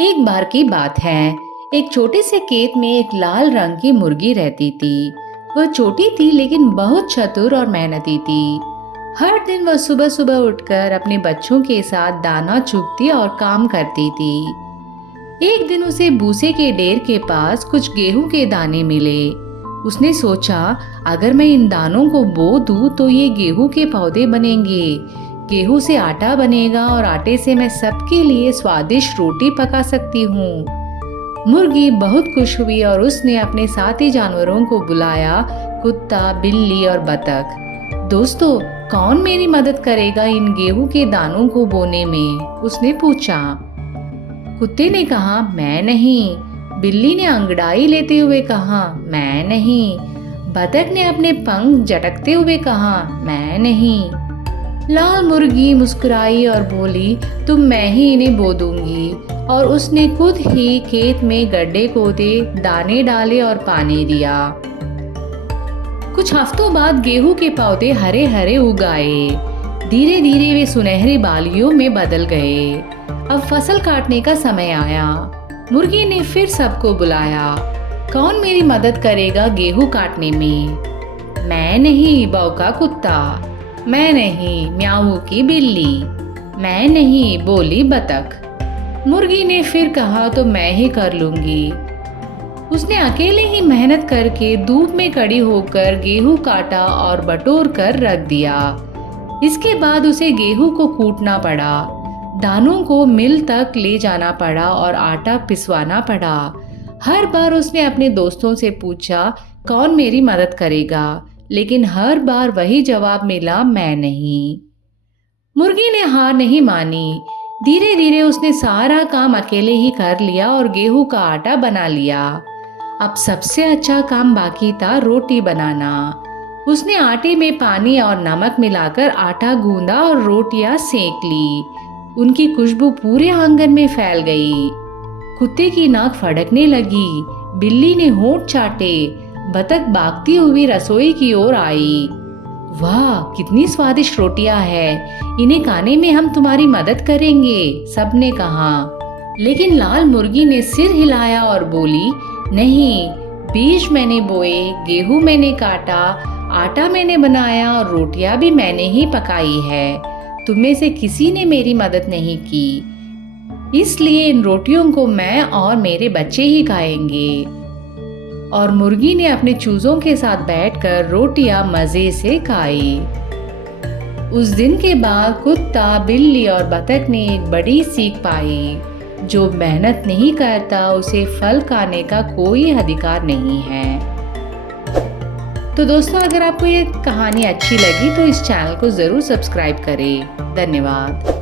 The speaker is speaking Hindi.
एक बार की बात है। एक छोटे से खेत में एक लाल रंग की मुर्गी रहती थी। वह छोटी थी लेकिन बहुत चतुर और मेहनती थी। हर दिन वह सुबह सुबह उठकर अपने बच्चों के साथ दाना चुगती और काम करती थी। एक दिन उसे भूसे के ढेर के पास कुछ गेहूं के दाने मिले। उसने सोचा, अगर मैं इन दानों को बो दूं तो ये गेहूं के पौधे बनेंगे। गेहूं से आटा बनेगा और आटे से मैं सबके लिए स्वादिष्ट रोटी पका सकती हूँ। मुर्गी बहुत खुश हुई और उसने अपने साथी जानवरों को बुलाया, कुत्ता, बिल्ली और बतख। दोस्तों, कौन मेरी मदद करेगा इन गेहूं के दानों को बोने में? उसने पूछा। कुत्ते ने कहा, मैं नहीं। बिल्ली ने अंगड़ाई लेते हुए कहा, मैं नहीं। बतख ने अपने पंख झटकते हुए कहा, मैं नहीं। लाल मुर्गी मुस्कुराई और बोली, तुम मैं ही इन्हें बो दूंगी। और उसने खुद ही खेत में गड्ढे खोदे, दाने डाले और पानी दिया। कुछ हफ्तों बाद गेहूं के पौधे हरे हरे उग आए। धीरे धीरे वे सुनहरी बालियों में बदल गए। अब फसल काटने का समय आया। मुर्गी ने फिर सबको बुलाया। कौन मेरी मदद करेगा गेहूं काटने में? मैं नहीं, भौंका कुत्ता। मैं नहीं, म्याऊ की बिल्ली। मैं नहीं, बोली बतख। मुर्गी ने फिर कहा, तो मैं ही कर लूंगी। उसने अकेले ही मेहनत करके धूप में खड़ी होकर गेहूं काटा और बटोर कर रख दिया। इसके बाद उसे गेहूं को कूटना पड़ा, दानों को मिल तक ले जाना पड़ा और आटा पिसवाना पड़ा। हर बार उसने अपने दोस्तों से पूछा, कौन मेरी मदद करेगा? लेकिन हर बार वही जवाब मिला, मैं नहीं। मुर्गी ने हार नहीं मानी। धीरे धीरे उसने सारा काम अकेले ही कर लिया और गेहूं का आटा बना लिया। अब सबसे अच्छा काम बाकी था, रोटी बनाना। उसने आटे में पानी और नमक मिलाकर आटा गूंदा और रोटियां सेक ली। उनकी खुशबू पूरे आंगन में फैल गई। कुत्ते की नाक फड़कने लगी, बिल्ली ने होंठ चाटे, बतख भागती हुई रसोई की ओर आई। वाह, कितनी स्वादिष्ट रोटियां हैं, इन्हें खाने में हम तुम्हारी मदद करेंगे, सबने कहा। लेकिन लाल मुर्गी ने सिर हिलाया और बोली, नहीं, बीज मैंने बोए, गेहूं मैंने काटा, आटा मैंने बनाया और रोटियां भी मैंने ही पकाई है। तुम में से किसी ने मेरी मदद नहीं की, इसलिए इन रोटियों को मैं और मेरे बच्चे ही खाएंगे। और मुर्गी ने अपने चूजों के साथ बैठकर रोटियां मजे से खाई। उस दिन के बाद कुत्ता, बिल्ली और बतख ने एक बड़ी सीख पाई, जो मेहनत नहीं करता उसे फल खाने का कोई अधिकार नहीं है। तो दोस्तों, अगर आपको ये कहानी अच्छी लगी तो इस चैनल को ज़रूर सब्सक्राइब करें। धन्यवाद।